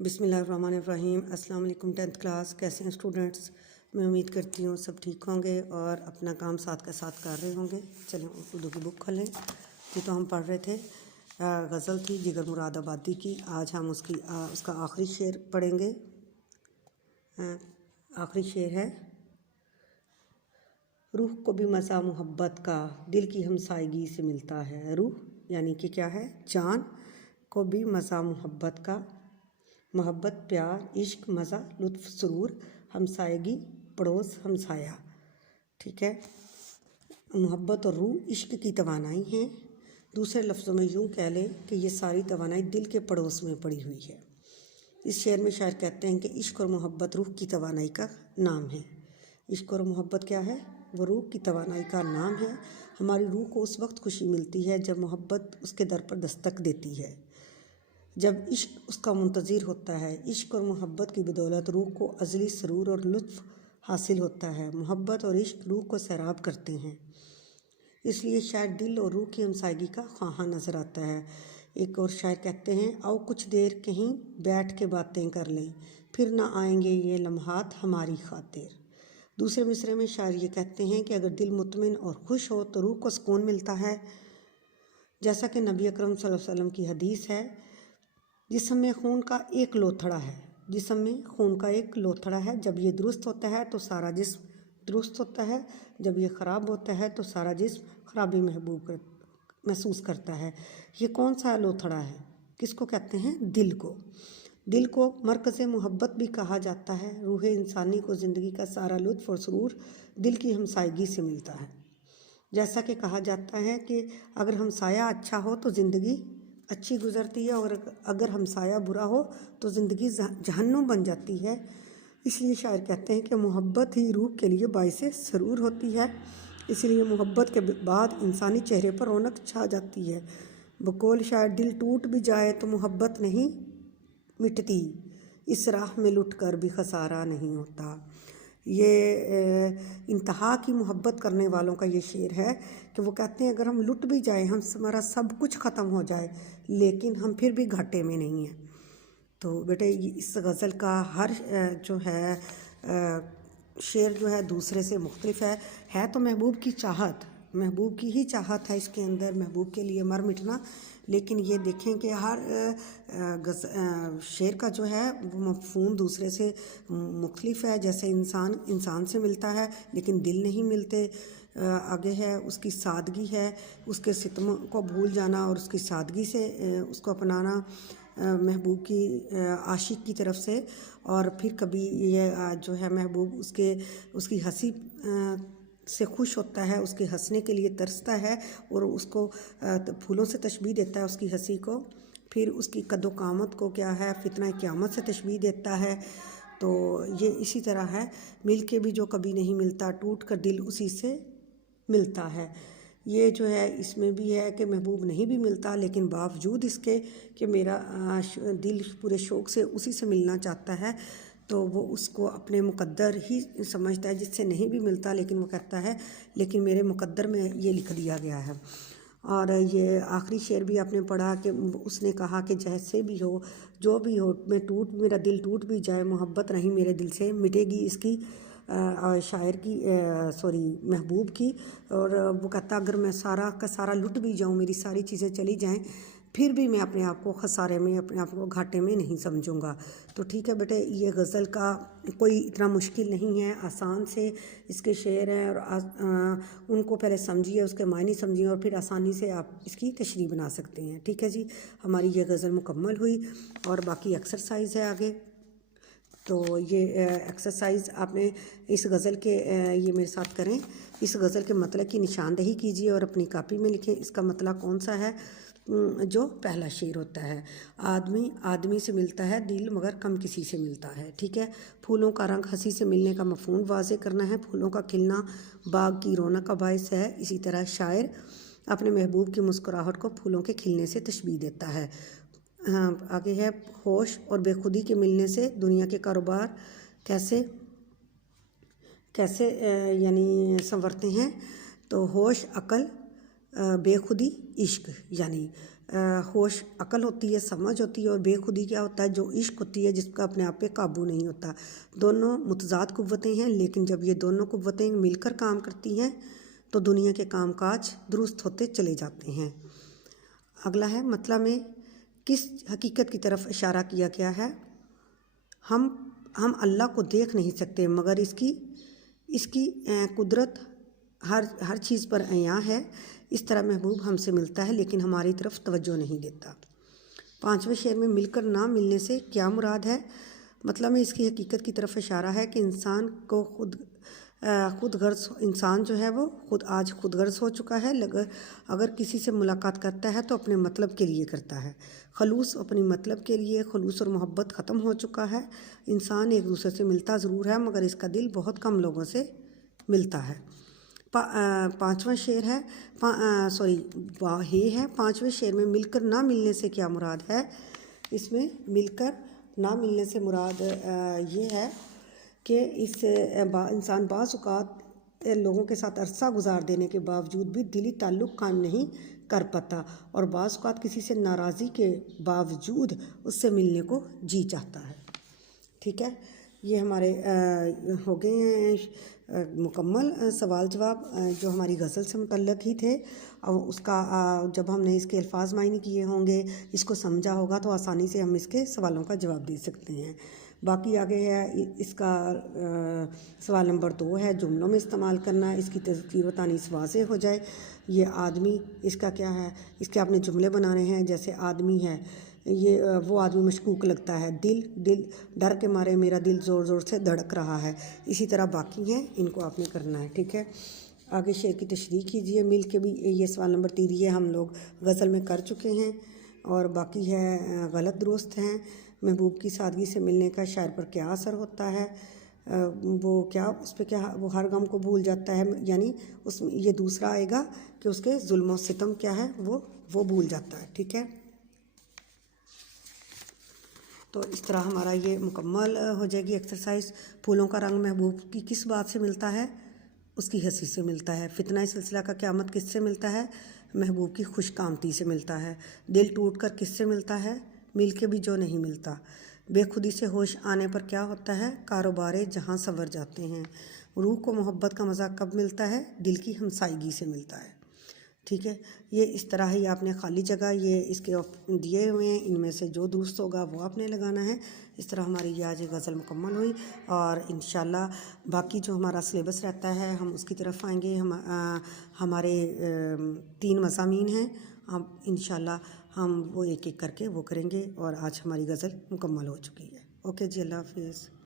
بسم اللہ الرحمن الرحیم۔ السلام علیکم 10th کلاس، کیسے ہیں اسٹوڈنٹس؟ میں امید کرتی ہوں سب ٹھیک ہوں گے اور اپنا کام ساتھ کا ساتھ کر رہے ہوں گے۔ چلیں اردو کی بک کھولیں۔ یہ تو ہم پڑھ رہے تھے، غزل تھی جگر مراد آبادی کی۔ آج ہم اس کا آخری شعر پڑھیں گے۔ آخری شعر ہے: روح کو بھی مزہ محبت کا دل کی ہمسائیگی سے ملتا ہے۔ روح یعنی کہ کیا ہے؟ جان کو بھی مزہ محبت کا، محبت، پیار، عشق، مزہ، لطف، سرور، ہمسائیگی، پڑوس، ہمسایہ، ٹھیک ہے۔ محبت اور روح عشق کی توانائی ہیں۔ دوسرے لفظوں میں یوں کہہ لیں کہ یہ ساری توانائی دل کے پڑوس میں پڑی ہوئی ہے۔ اس شعر میں شاعر کہتے ہیں کہ عشق اور محبت روح کی توانائی کا نام ہے۔ عشق اور محبت کیا ہے؟ وہ روح کی توانائی کا نام ہے۔ ہماری روح کو اس وقت خوشی ملتی ہے جب محبت اس کے در پر دستک دیتی ہے، جب عشق اس کا منتظر ہوتا ہے۔ عشق اور محبت کی بدولت روح کو ازلی سرور اور لطف حاصل ہوتا ہے۔ محبت اور عشق روح کو سیراب کرتے ہیں، اس لیے شاعر دل اور روح کی ہمسائیگی کا خواہاں نظر آتا ہے۔ ایک اور شاعر کہتے ہیں: آؤ کچھ دیر کہیں بیٹھ کے باتیں کر لیں، پھر نہ آئیں گے یہ لمحات ہماری خاطر۔ دوسرے مصرعے میں شاعر یہ کہتے ہیں کہ اگر دل مطمئن اور خوش ہو تو روح کو سکون ملتا ہے، جیسا کہ نبی اکرم صلی اللہ علیہ وسلم کی حدیث ہے: جسم میں خون کا ایک لوتھڑا ہے، جسم میں خون کا ایک لوتھڑا ہے، جب یہ درست ہوتا ہے تو سارا جسم درست ہوتا ہے، جب یہ خراب ہوتا ہے تو سارا جسم خرابی محسوس کرتا ہے۔ یہ کون سا لوتھڑا ہے؟ کس کو کہتے ہیں؟ دل کو۔ دل کو مرکز محبت بھی کہا جاتا ہے۔ روح انسانی کو زندگی کا سارا لطف اور سرور دل کی ہمسائیگی سے ملتا ہے۔ جیسا کہ کہا جاتا ہے کہ اگر ہمسایہ اچھا ہو تو زندگی اچھی گزرتی ہے، اور اگر ہمسایہ برا ہو تو زندگی جہنم بن جاتی ہے۔ اس لیے شاعر کہتے ہیں کہ محبت ہی روح کے لیے باعث سرور ہوتی ہے، اس لیے محبت کے بعد انسانی چہرے پر رونق چھا جاتی ہے۔ بقول شاعر: دل ٹوٹ بھی جائے تو محبت نہیں مٹتی، اس راہ میں لٹ کر بھی خسارہ نہیں ہوتا۔ یہ انتہا کی محبت کرنے والوں کا یہ شعر ہے کہ وہ کہتے ہیں اگر ہم لٹ بھی جائیں، ہمارا سب کچھ ختم ہو جائے، لیکن ہم پھر بھی گھاٹے میں نہیں ہیں۔ تو بیٹے اس غزل کا ہر جو ہے شعر جو ہے دوسرے سے مختلف ہے تو محبوب کی چاہت، محبوب کی ہی چاہت ہے اس کے اندر، محبوب کے لیے مر مٹنا۔ لیکن یہ دیکھیں کہ ہر شعر کا جو ہے وہ مفہوم دوسرے سے مختلف ہے۔ جیسے انسان سے ملتا ہے لیکن دل نہیں ملتے۔ آگے ہے اس کی سادگی ہے، اس کے ستم کو بھول جانا اور اس کی سادگی سے اس کو اپنانا محبوب کی عاشق کی طرف سے۔ اور پھر کبھی یہ جو ہے محبوب اس کی ہنسی سے خوش ہوتا ہے، اس کے ہنسنے کے لیے ترستا ہے اور اس کو پھولوں سے تشبیہ دیتا ہے اس کی ہنسی کو۔ پھر اس کی قد و قامت کو کیا ہے؟ فتنہ قیامت سے تشبیہ دیتا ہے۔ تو یہ اسی طرح ہے، مل کے بھی جو کبھی نہیں ملتا، ٹوٹ کر دل اسی سے ملتا ہے۔ یہ جو ہے اس میں بھی ہے کہ محبوب نہیں بھی ملتا، لیکن باوجود اس کے کہ میرا دل پورے شوق سے اسی سے ملنا چاہتا ہے، تو وہ اس کو اپنے مقدر ہی سمجھتا ہے، جس سے نہیں بھی ملتا لیکن وہ کہتا ہے لیکن میرے مقدر میں یہ لکھ دیا گیا ہے۔ اور یہ آخری شعر بھی آپ نے پڑھا کہ اس نے کہا کہ جیسے بھی ہو، جو بھی ہو، میرا دل ٹوٹ بھی جائے، محبت نہیں میرے دل سے مٹے گی اس کی، شاعر کی محبوب کی۔ اور وہ کہتا اگر میں سارا کا سارا لٹ بھی جاؤں، میری ساری چیزیں چلی جائیں، پھر بھی میں اپنے آپ کو خسارے میں، اپنے آپ کو گھاٹے میں نہیں سمجھوں گا۔ تو ٹھیک ہے بیٹے، یہ غزل کا کوئی اتنا مشکل نہیں ہے، آسان سے اس کے شعر ہیں، اور ان کو پہلے سمجھیے، اس کے معنی سمجھیے، اور پھر آسانی سے آپ اس کی تشریح بنا سکتے ہیں۔ ٹھیک ہے جی، ہماری یہ غزل مکمل ہوئی اور باقی ایکسرسائز ہے آگے۔ تو یہ ایکسرسائز آپ نے اس غزل کے یہ میرے ساتھ کریں، اس غزل کے مطلب کی نشاندہی کیجیے اور اپنی کاپی میں لکھیں اس کا مطلب کون سا ہے۔ جو پہلا شعر ہوتا ہے: آدمی سے ملتا ہے دل مگر کم کسی سے ملتا ہے۔ ٹھیک ہے، پھولوں کا رنگ ہنسی سے ملنے کا مفہوم واضح کرنا ہے۔ پھولوں کا کھلنا باغ کی رونق کا باعث ہے۔ اسی طرح شاعر اپنے محبوب کی مسکراہٹ کو پھولوں کے کھلنے سے تشبیہ دیتا ہے۔ آگے ہے: ہوش اور بے خودی کے ملنے سے دنیا کے کاروبار کیسے یعنی سنورتے ہیں۔ تو ہوش عقل، بے خودی عشق، یعنی ہوش عقل ہوتی ہے، سمجھ ہوتی ہے، اور بے خودی کیا ہوتا ہے؟ جو عشق ہوتی ہے، جس کا اپنے آپ پہ قابو نہیں ہوتا۔ دونوں متضاد قوتیں ہیں، لیکن جب یہ دونوں قوتیں مل کر کام کرتی ہیں تو دنیا کے کام کاج درست ہوتے چلے جاتے ہیں۔ اگلا ہے مطلب میں کس حقیقت کی طرف اشارہ کیا گیا ہے؟ ہم اللہ کو دیکھ نہیں سکتے، مگر اس کی قدرت ہر چیز پر عیاں ہے۔ اس طرح محبوب ہم سے ملتا ہے لیکن ہماری طرف توجہ نہیں دیتا۔ 5ویں شعر میں مل کر نہ ملنے سے کیا مراد ہے؟ مطلب میں اس کی حقیقت کی طرف اشارہ ہے کہ انسان کو خود غرض انسان جو ہے وہ آج خود غرض ہو چکا ہے۔ اگر کسی سے ملاقات کرتا ہے تو اپنے مطلب کے لیے کرتا ہے، خلوص اپنی مطلب کے لیے، خلوص اور محبت ختم ہو چکا ہے۔ انسان ایک دوسرے سے ملتا ضرور ہے مگر اس کا دل بہت کم لوگوں سے ملتا ہے۔ 5واں شعر ہے ہے 5ویں شعر میں مل کر نہ ملنے سے کیا مراد ہے؟ اس میں مل کر نہ ملنے سے مراد یہ ہے کہ انسان بعض اوقات لوگوں کے ساتھ عرصہ گزار دینے کے باوجود بھی دلی تعلق قائم نہیں کر پاتا، اور بعض اوقات کسی سے ناراضی کے باوجود اس سے ملنے کو جی چاہتا ہے۔ ٹھیک ہے، یہ ہمارے ہو گئے ہیں مکمل سوال جواب جو ہماری غزل سے متعلق ہی تھے۔ اور اس کا جب ہم نے اس کے الفاظ معنی کیے ہوں گے، اس کو سمجھا ہوگا تو آسانی سے ہم اس کے سوالوں کا جواب دے سکتے ہیں۔ باقی آگے ہے اس کا سوال نمبر 2 ہے جملوں میں استعمال کرنا، اس کی ترتیب و تانیث واضح ہو جائے۔ یہ آدمی، اس کا کیا ہے؟ اس کے آپ نے جملے بنانے ہیں، جیسے آدمی ہے، یہ وہ آدمی مشکوک لگتا ہے، دل ڈر کے مارے میرا دل زور زور سے دھڑک رہا ہے۔ اسی طرح باقی ہیں، ان کو آپ نے کرنا ہے۔ ٹھیک ہے، آگے شعر کی تشریح کیجئے مل کے بھی۔ یہ سوال نمبر 3 یہ ہم لوگ غزل میں کر چکے ہیں، اور باقی ہے غلط درست ہیں۔ محبوب کی سادگی سے ملنے کا شاعر پر کیا اثر ہوتا ہے؟ وہ ہر غم کو بھول جاتا ہے، یعنی اس میں یہ دوسرا آئے گا کہ اس کے ظلم و ستم کیا ہے وہ بھول جاتا ہے۔ ٹھیک ہے، تو اس طرح ہمارا یہ مکمل ہو جائے گی ایکسرسائز۔ پھولوں کا رنگ محبوب کی کس بات سے ملتا ہے؟ اس کی ہنسی سے ملتا ہے۔ فتنہ سلسلہ کا قیامت کس سے ملتا ہے؟ محبوب کی خوش قامتی سے ملتا ہے۔ دل ٹوٹ کر کس سے ملتا ہے؟ مل کے بھی جو نہیں ملتا۔ بے خودی سے ہوش آنے پر کیا ہوتا ہے؟ کاروبارے جہاں سنور جاتے ہیں۔ روح کو محبت کا مزہ کب ملتا ہے؟ دل کی ہمسائیگی سے ملتا ہے۔ ٹھیک ہے، یہ اس طرح ہی آپ نے خالی جگہ یہ اس کے دیے ہوئے ہیں، ان میں سے جو درست ہوگا وہ آپ نے لگانا ہے۔ اس طرح ہماری یہ آج غزل مکمل ہوئی، اور انشاءاللہ باقی جو ہمارا سلیبس رہتا ہے ہم اس کی طرف آئیں گے۔ ہمارے 3 مضامین ہیں، اب انشاءاللہ ہم وہ ایک ایک کر کے وہ کریں گے، اور آج ہماری غزل مکمل ہو چکی ہے۔ اوکے جی، اللہ حافظ۔